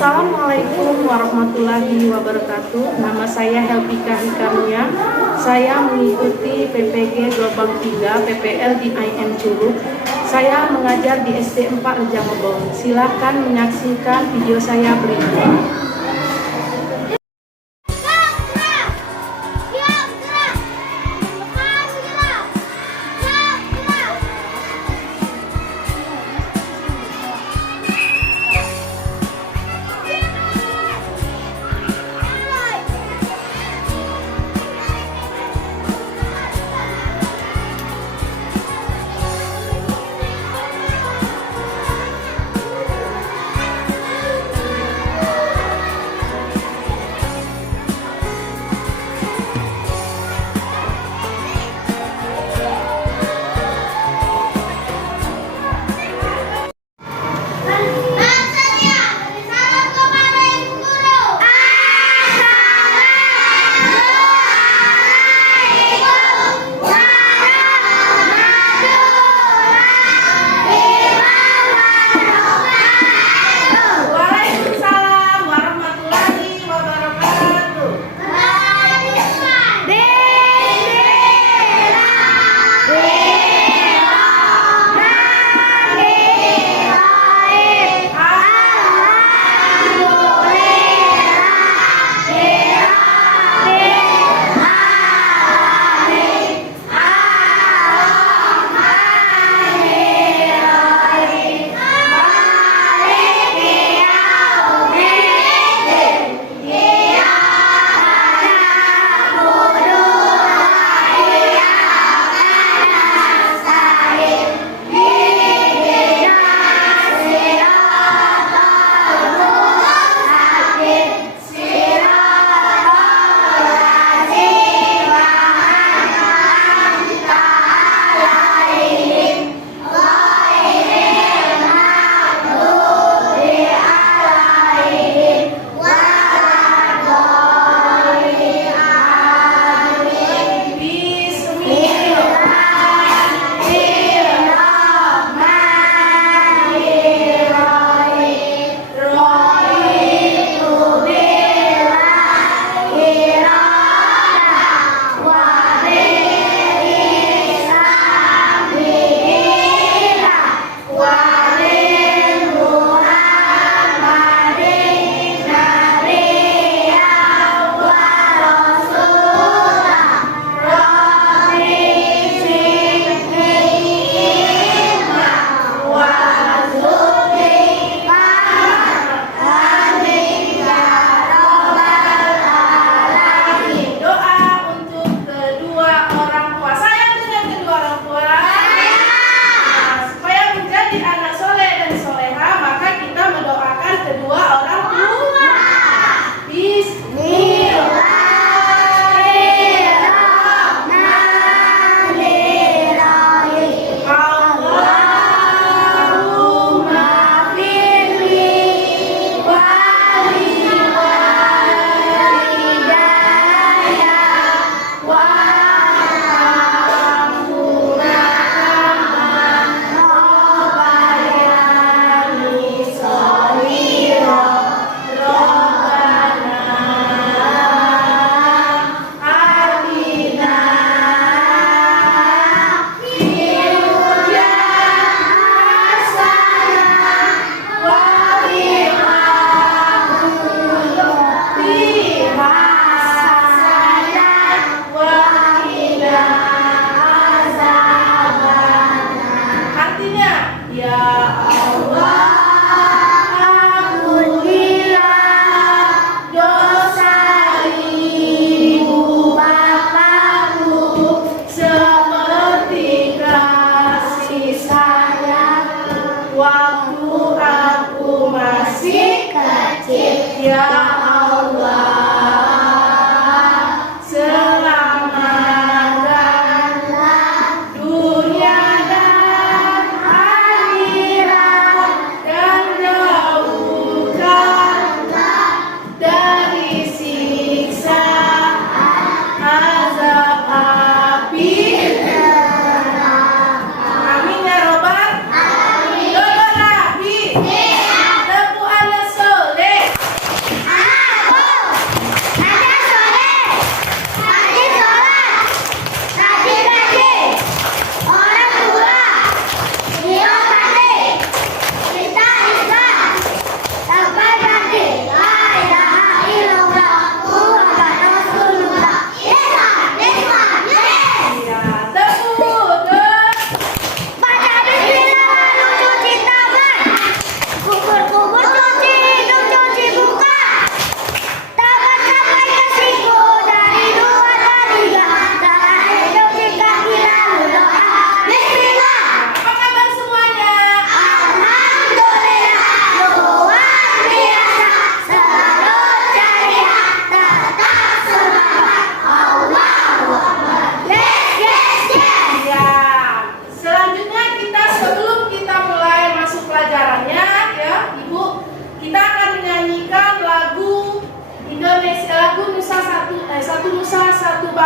Assalamualaikum warahmatullahi wabarakatuh. Nama saya Helpika Hikamia. Saya mengikuti PPG Gelombang 3 PPL di IM Curug. Saya mengajar di SD 4 Rejang. Silakan menyaksikan video saya berikut.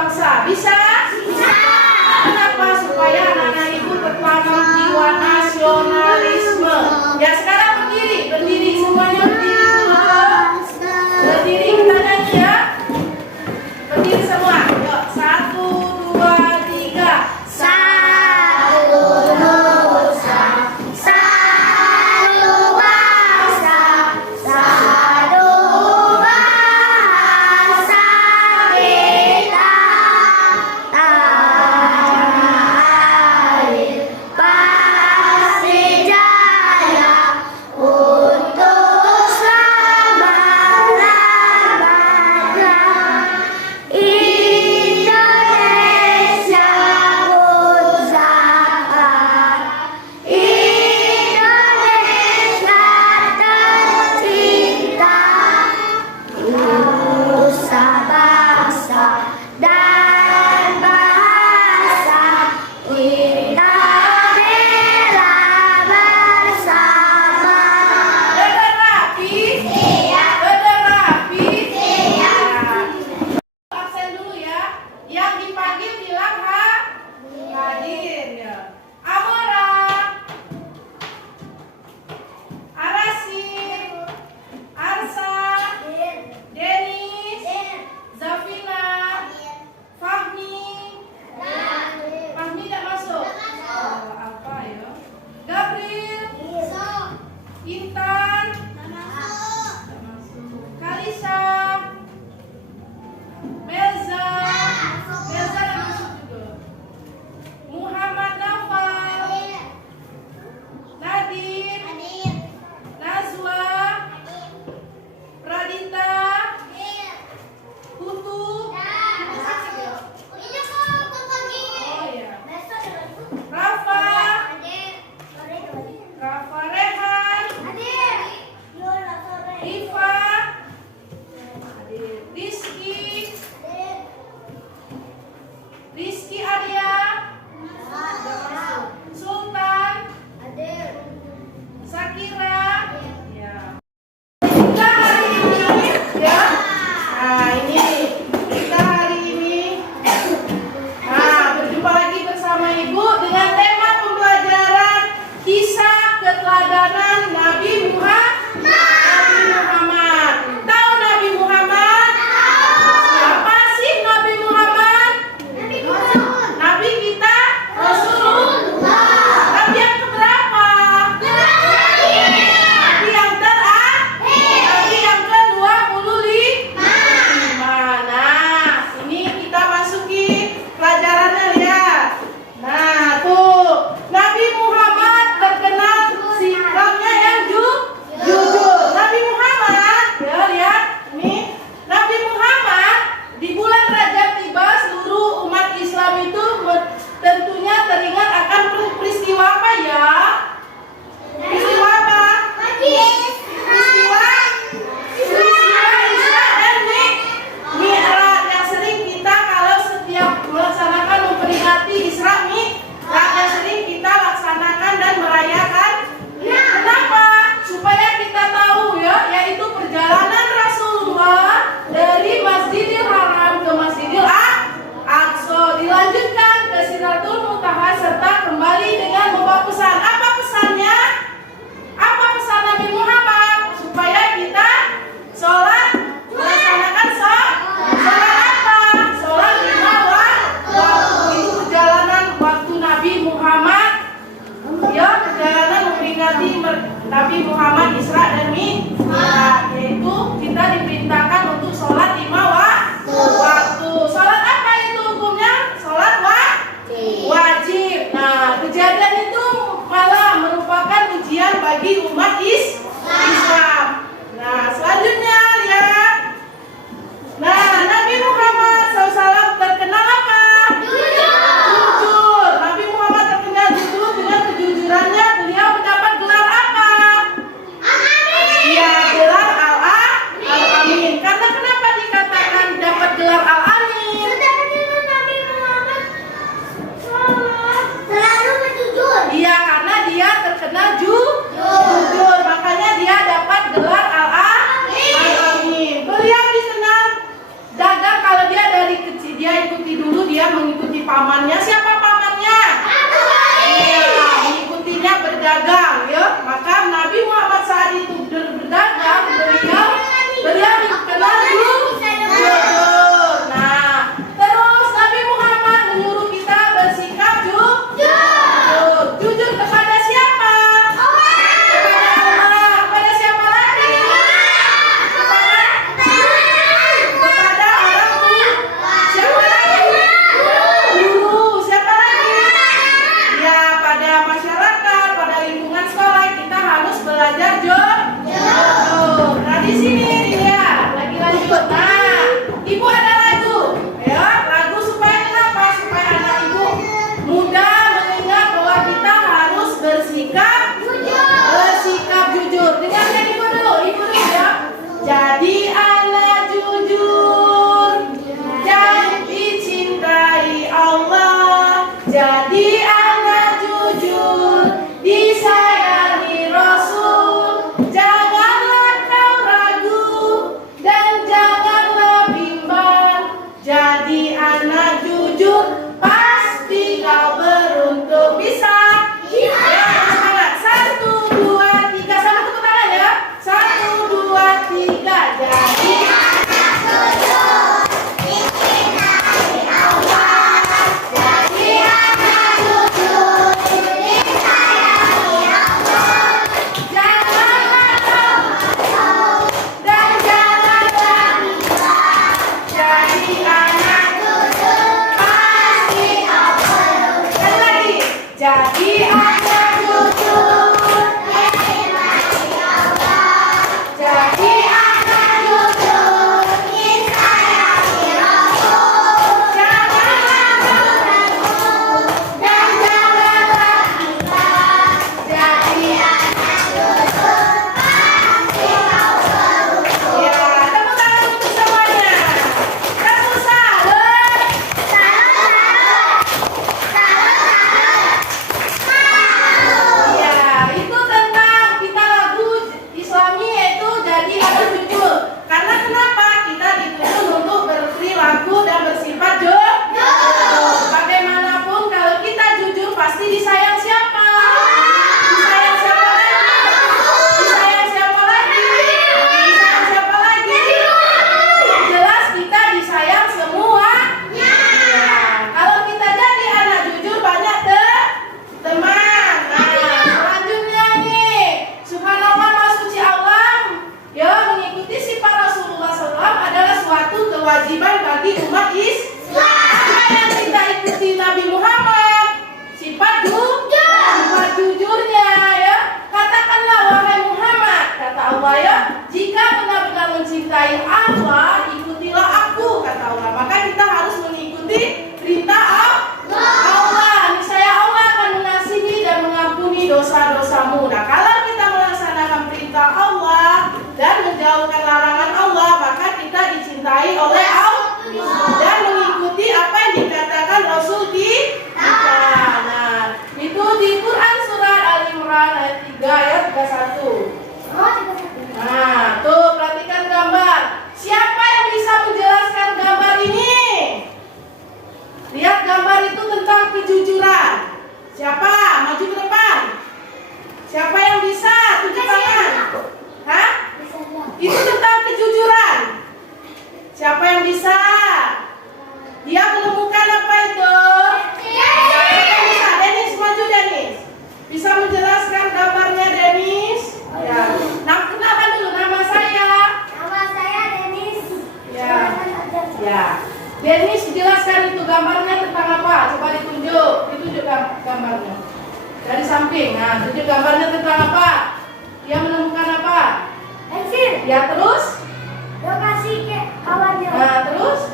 bangsa. Bisa? Bisa. Kenapa? Supaya anak-anak ibu tertanam jiwa nasionalisme. Ya sekarang berdiri semuanya berdiri dulu. Berdiri kita nyanyi ya. Berdiri semua. Yuk, 1, 2, 3. Rizky Arya, Sultan, Sakira, ya. Kita hari ini, ya. Nah ini kita hari ini, berjumpa lagi bersama Ibu dengan tema pembelajaran kisah keteladanan Nabi Muhammad. Tahu Nabi Muhammad? Siapa sih Nabi Muhammad? Nabi kita Rasulullah. Nabi yang keberapa? Nabi yang terakhir. Nabi yang ke-25. Nah, ini kita masuki pelajarannya lihat. Nah, tuh Nabi Muhammad terkenal sikapnya yang jujur. Nabi Muhammad, ya lihat nih. Nabi Muhammad di bulan Rajab tiba, seluruh umat Islam itu tentunya teringat akan peristiwa apa ya? Peristiwa apa? Peristiwa Isra dan Mi'raj yang sering kita kalau setiap melaksanakan memperingati Isra Mi'raj yang sering kita laksanakan dan merayakan. Kenapa? Supaya kita tahu ya, yaitu perjalanan Rasulullah dari Masjidil Haram ke Masjidil Aqsa, dilanjutkan ke Sidratul Muntaha serta kembali dengan membawa pesan. Apa pesannya? Apa pesan Nabi Muhammad? Supaya kita sholat, melaksanakan sholat apa? Sholat 5 waktu. Itu perjalanan waktu Nabi Muhammad, ya, perjalanan memperingati Nabi Muhammad Isra dan Mi'raj, yaitu kita diperintahkan untuk sholat 5 waktu. Sholat apa itu hukumnya? Sholat wajib. Nah, kejadian itu malah merupakan ujian bagi umat Islam. Nah, selanjutnya lihat. Nah, Nabi Muhammad SAW terkenal apa? Jujur. Nabi Muhammad terkenal jujur. Dengan kejujurannya beliau mendapat gelar apa? Ya, gelar Al-Amin. Karena kenapa dikatakan dapat gelar Al-Amin? Iya, karena dia terkenal jujur. Makanya dia dapat pamannya. Siapa pamannya? Iya, mengikutinya berdagang ya. Maka Nabi Muhammad saat itu berdagang, beliau dikenal jujur. Nah, terus Nabi Muhammad menyuruh kita bersikap jujur kepada siapa? Kepada Allah. Kepada siapa lagi? Kepada orang tua. Siapa lagi? Guru. Siapa lagi? Ya, pada masyarakat, pada lingkungan sekolah kita harus belajar jujur. Nah, di sini dia lagi lanjut. Nah, ibu ada lagu, ya, lagu supaya kenapa? Supaya anak ibu mudah mengingat bahwa kita harus bersikap jujur. Dengarkan ibu dulu ya. Jadi anak jujur, dan dicintai Allah. Jadi anak jujur, disayangi Rasul. Janganlah kau ragu dan janganlah bimbang. Jadi anak jujur, pasti kau beruntung. Bisa? Ya, semangat. 1, 2, 3. Sama tepuk tangan ya. 1, 2, 3. Jadi jadi anak jujur, jadi anak jujur, disayangi Rasul. Janganlah ragu dan janganlah bimbang. Jadi anak jujur, pasti kau beruntung. Ya, tepuk tangan untuk semuanya. Satu salam. Ya, itu tentang kita lagu Islami yaitu jadi anak jujur. Karena kenapa? Kita dituntut untuk berperilaku dan bersifat jujur. Bagaimanapun kalau kita jujur pasti disayang siapa? Disayang siapa lagi? Disayang siapa lagi? Disayang siapa lagi? Yang jelas kita disayang semua. Ya, kalau kita jadi anak jujur banyak teman. Nah, selanjutnya nih, subhanallah, maha suci Allah. Ya, mengikuti sifat Rasulullah SAW adalah suatu kewajiban bagi umat Islam. Apa yang kita ikuti Nabi Muhammad? Sifat jujurnya ya. Katakanlah wahai Muhammad, kata Allah ya, jika benar-benar mencintai Allah, ikutilah aku, kata Allah. Maka kita harus mengikuti perintah Allah. Niscaya Allah akan mengasihi dan mengampuni dosa-dosamu. Nah, kalau kita melaksanakan perintah Allah dan menjauhkan larangan Allah, maka kita dicintai oleh Allah dan mengikuti apa yang dikatakan Rasul kita. Nah, itu di Quran surat Al-Imran ayat 3 ayat 31. Nah, tuh perhatikan gambar. Siapa yang bisa menjelaskan gambar ini? Lihat gambar itu tentang kejujuran. Siapa? Maju ke depan. Siapa yang bisa? Tunjuk tangan. Hah? Itu tentang kejujuran. Siapa yang bisa? Dia menemukan apa itu? Siapa yang bisa? Denis, maju Denis. Bisa menjelaskan gambarnya Denis? Ya. Nah, kenalkan dulu nama saya. Nama saya Denis. Ya. Ya. Denis, jelaskan itu gambarnya tentang apa? Coba ditunjuk gambarnya. Dari samping. Nah, tunjuk gambarnya tentang apa? Dia menemukan apa? Pensil. Ya, terus? Dia kasih ke kawannya. Nah, terus?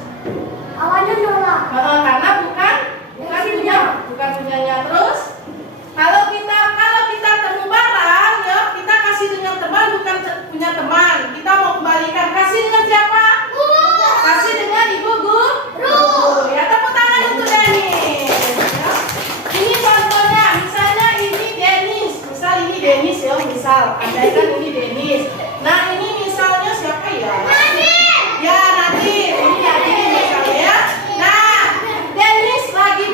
Kawannya nolak. Karena bukan punyanya. Terus? Kalau kita temu barang, ya, kita kasih dengan teman, bukan punya teman. Kita mau kembalikan. Kasih dengan siapa? Kasih dengan ibu guru. Ya, tepuk tangan untuk Denis. Ya. Ini contohnya, misalnya ini Denis. Misal ini Denis ya, misal. Andaikan ini Denis. Nah, ini misalnya siapa ya? Ya, Nadir. Ini Nadir misalnya ya. Nah, Denis lagi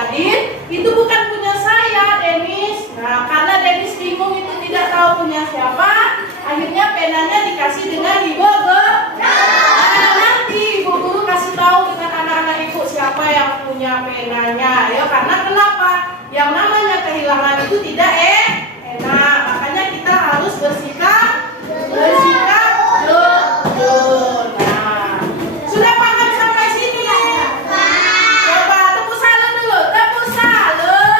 Nadine, itu bukan punya saya, Denis. Nah, karena Denis bingung itu tidak tahu punya siapa, akhirnya penanya dikasih dengan Ibu Guru. Nah, nanti Ibu Guru kasih tahu dengan anak-anak Ibu siapa yang punya penanya. Ya, karena kenapa? Yang namanya kehilangan itu tidak enak. Makanya kita harus bersikap jujur. Nah, sudah paham sampai sini? Coba tepuk salut dulu, tepuk salut.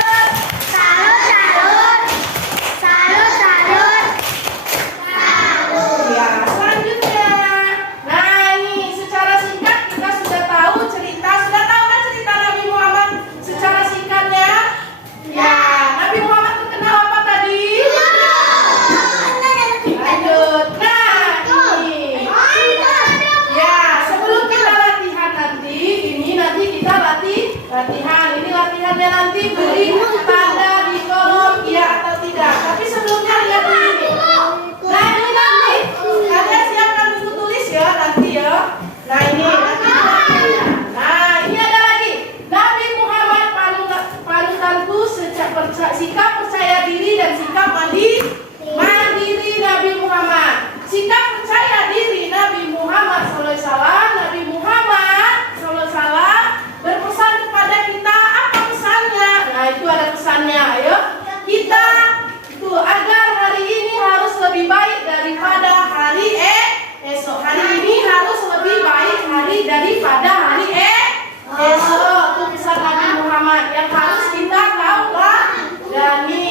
Ya, selanjutnya. Nah, ini secara singkat kita sudah tahu sudah tahu kan cerita Nabi Muhammad secara singkatnya? Ya, Nabi Muhammad terkenal apa tadi? Lanjut. Nah, ini. Ya, sebelum kita latihan nanti kita latihan. Ini latihannya nanti beri tanda di kolom ya atau tidak. Tapi sebelumnya lihat ini. Nah, ini nanti kalian siapkan buku tulis ya nanti ya. Nah, ini nanti. Nah, ini ada lagi. Nabi Muhammad panutanku sikap percaya diri dan sikap mandiri Nabi Muhammad. Sikap percaya diri Nabi Muhammad SAW. Nabi Muhammad SAW berpesan kepada kita apa pesannya? Nah, itu ada pesannya. Ayo kita itu agar hari ini harus lebih baik daripada hari esok. Hari ini harus lebih baik daripada hari esok. Itu pesan Nabi Muhammad yang harus kita ladani.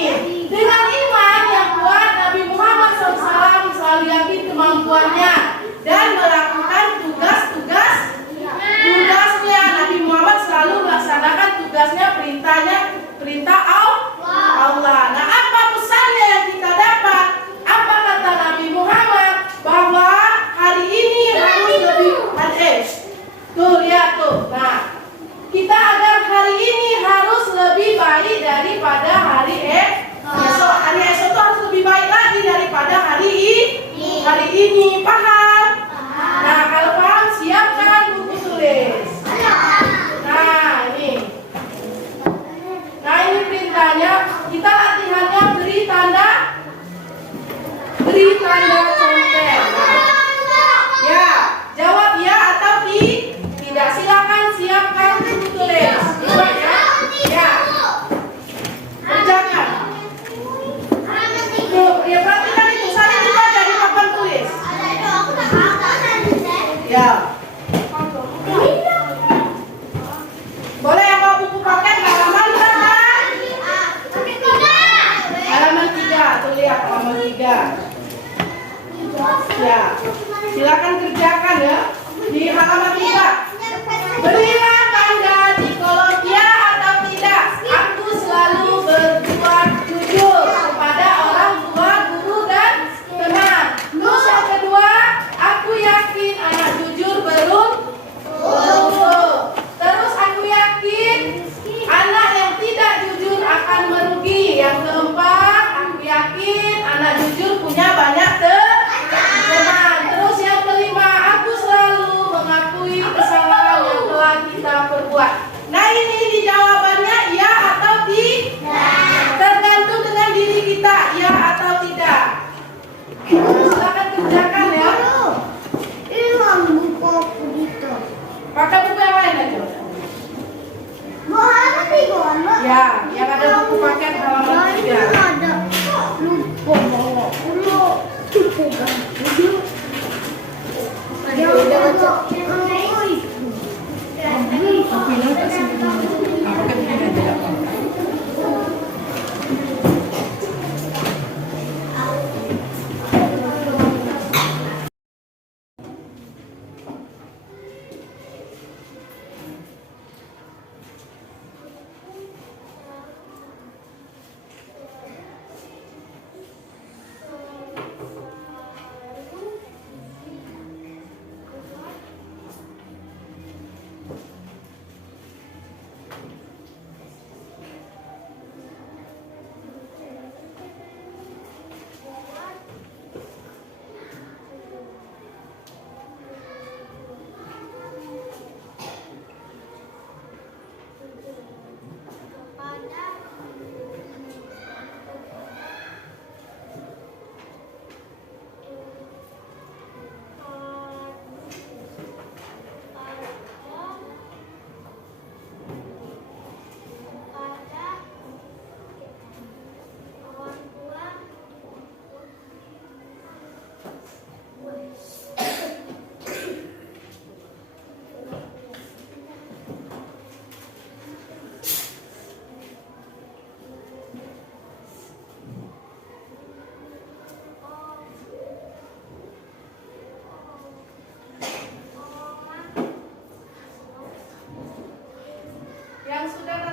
Dengan iman yang kuat, Nabi Muhammad SAW selalu yakin kemampuannya dan melakukan tugasnya. Nabi Muhammad selalu melaksanakan tugasnya, perintah Allah. Nah, apa pesannya yang kita dapat? Apa kata Nabi Muhammad? Bahwa hari ini harus lebih tuh lihat tuh. Nah, kita agar hari ini harus lebih baik daripada hari esok. Hari esok itu harus lebih baik lagi daripada hari ini. Paham? Nah, kalau paham siapkan buku tulis. Nah, ini perintahnya. Kita latihannya beri tanda contek. Ya, jawab ya atau tidak. Silakan siapkan buku tulis. Ya. Kerjakan. Tuh, ya perhatikan itu. Saya juga dari papan tulis. Ya. Boleh yang bawa buku paket halaman berapa? Halaman 3. Tuh lihat halaman 3. Ya. Silakan kerjakan ya. Di halaman 3. Berilah tanda di kolom ya atau tidak. Aku selalu berbuat jujur kepada orang tua, guru dan teman. Terus yang kedua, aku yakin anak jujur beruntung. Terus aku yakin anak yang tidak jujur akan merugi. Yang keempat, aku yakin anak jujur punya banyak teman. Terus yang kelima, aku selalu mengakui kesalahan yang telah kita perbuat. Nah, ini jawabannya ya atau tidak. Tergantung dengan diri kita, ya atau tidak. Silakan kerjakan ya. Pakai buku yang lain aja. Ya, yang ada buku paket halaman 3.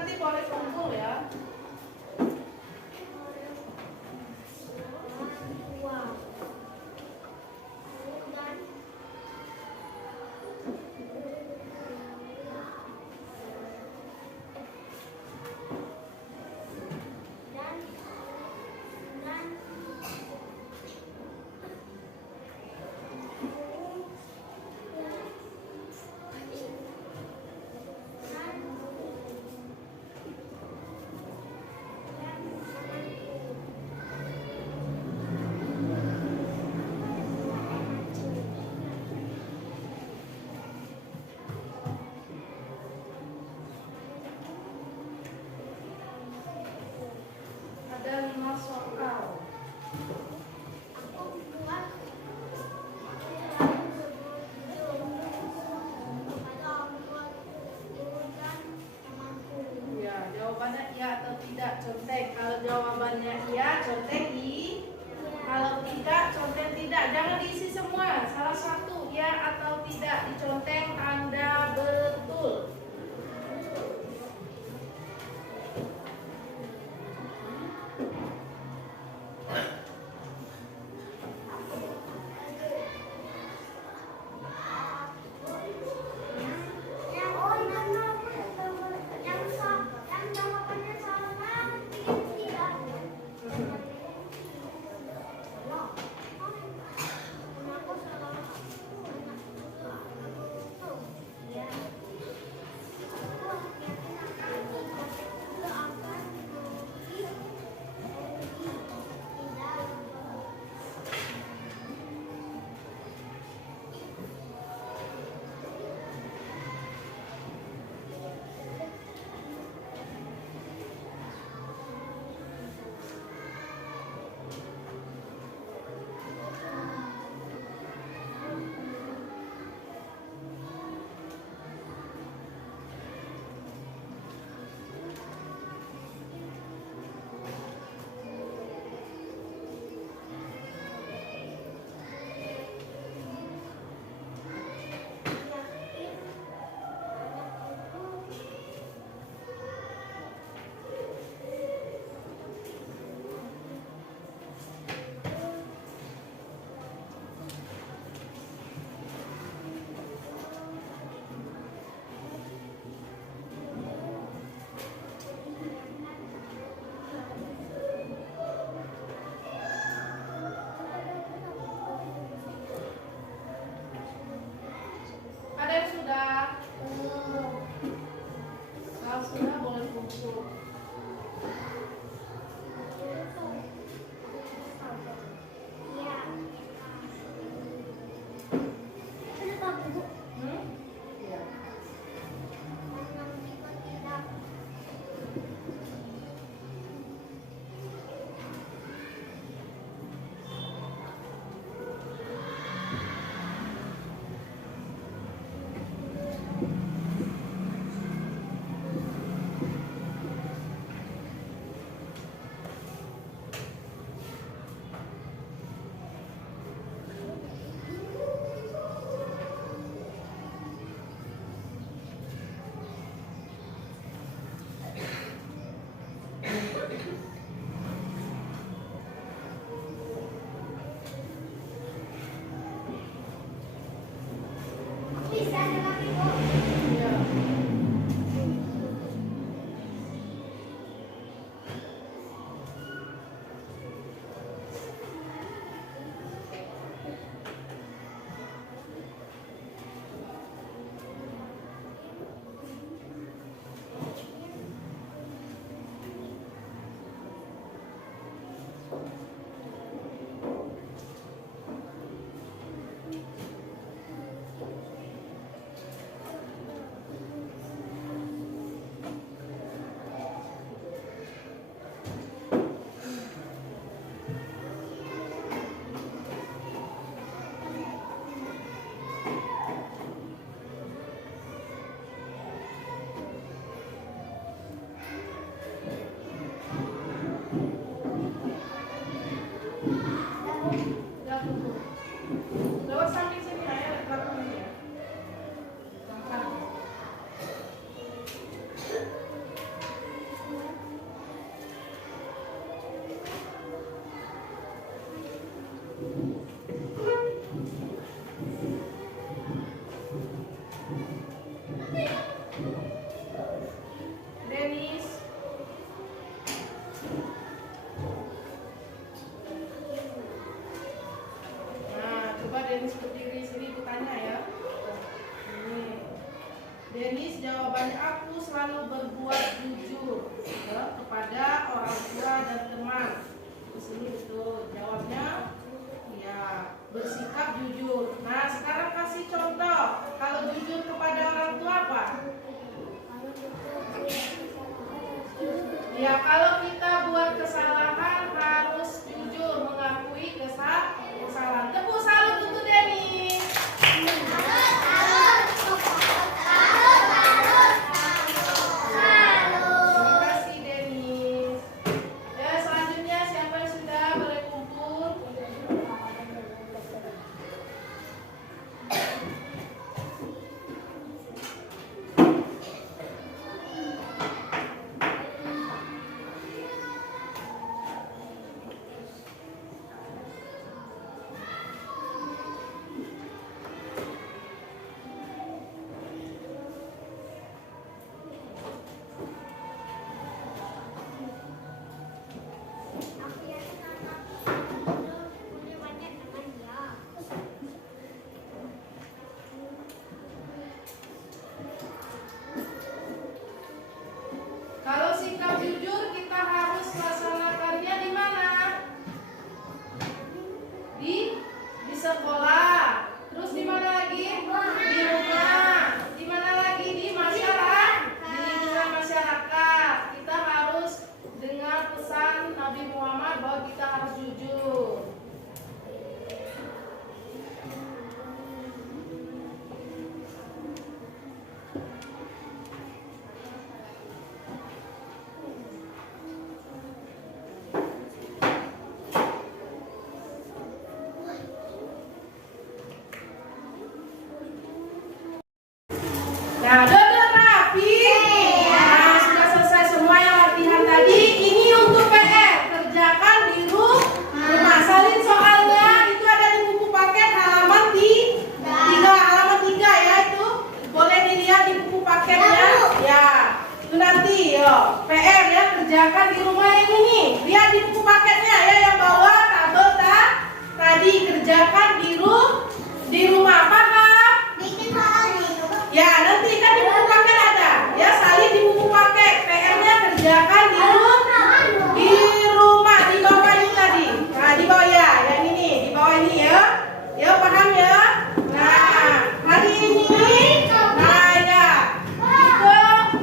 nanti boleh kumpul ya. Wow. Dan Ada 5 soal. aku buat Ya, jawabannya iya atau tidak, contek. Kalau jawabannya iya, contek i. Kalau tidak, contek tidak. Jangan diisi semua. Salah satu ya atau tidak diconteng tanda betul. yang jawabannya salah tidak. Aku salah. Ya. Ada yang sudah? Kalau sudah boleh kumpul. Ya. sikap jujur. Nah, sekarang kasih contoh. Kalau jujur kepada orang tua apa? Ya, kalau kita buat kesalahan harus jujur mengakui kesalahan. Tepuk salut untuk Denny. Terima kasih Dennis. Ya, selanjutnya siapa yang sudah boleh kumpul? Aku yakin anak itu punya banyak teman ya. Kalau sikap jujur kita harus laksanakannya di mana? Di sekolah. Terus di mana lagi? Di rumah. Di mana lagi? Di masyarakat. Di lingkungan masyarakat. Kita harus dengar pesan Nabi Muhammad bahwa kita harus jujur. Nah, dodol rapi. Nah, sudah selesai semua yang latihan tadi. Ini untuk PR. Kerjakan di rumah. Salin soalnya itu ada di buku paket halaman 3 ya itu. Boleh dilihat di buku paketnya. Ya, itu nanti yo. PR ya, kerjakan di rumah yang ini. Lihat di buku paketnya ya yang bawah tabel tadi kerjakan di rumah. Paham? Bikin soal nih. Ya, nanti kan di buku paket ada. Ya, salin di buku paket. PR-nya kerjakan di rumah di bawah ini tadi. Nah, di bawah ya, yang ini, di bawah ini ya. Ya, paham ya? Nah, hari ini nah ya.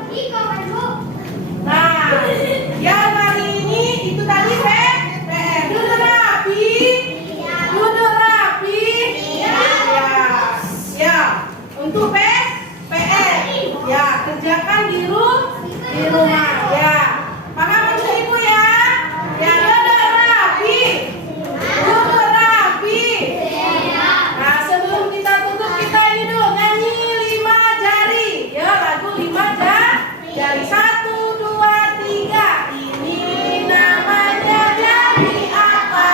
Itu nah, yang hari ini itu tadi PR. Duduk rapi. Duduk rapi. Ya. Ya. Untuk PR. Ya, kerjakan di rumah. Ya. Paham Ibu ya? Ya, duduk rapi. Duduk rapi. Nah, sebelum kita tutup kita ini dulu nyanyi 5 jari. Ya, lagu 5 jari. 1, 2, 3. Ini namanya jari apa?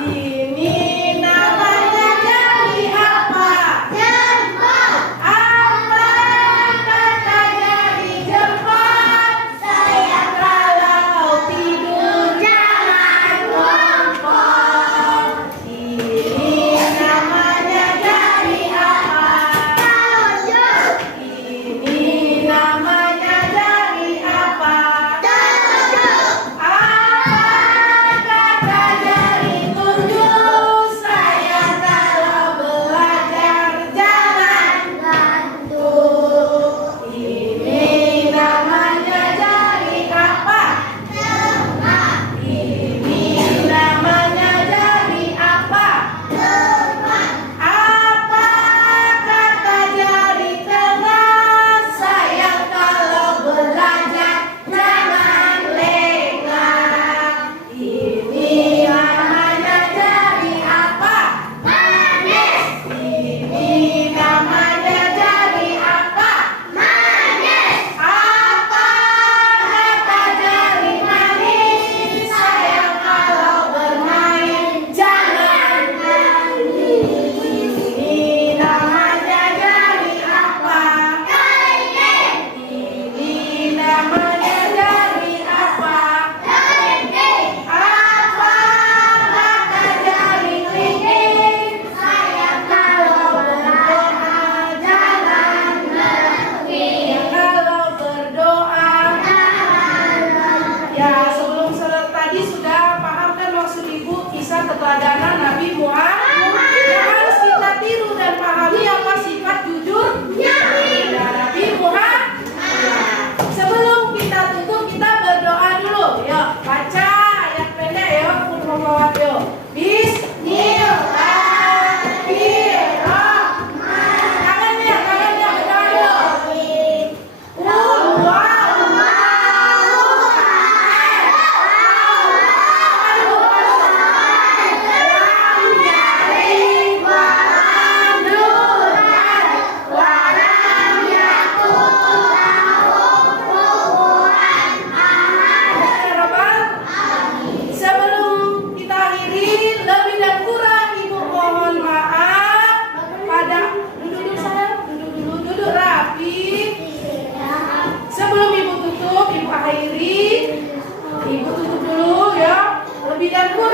Ini namanya jari apa? Apa kata jari dapur.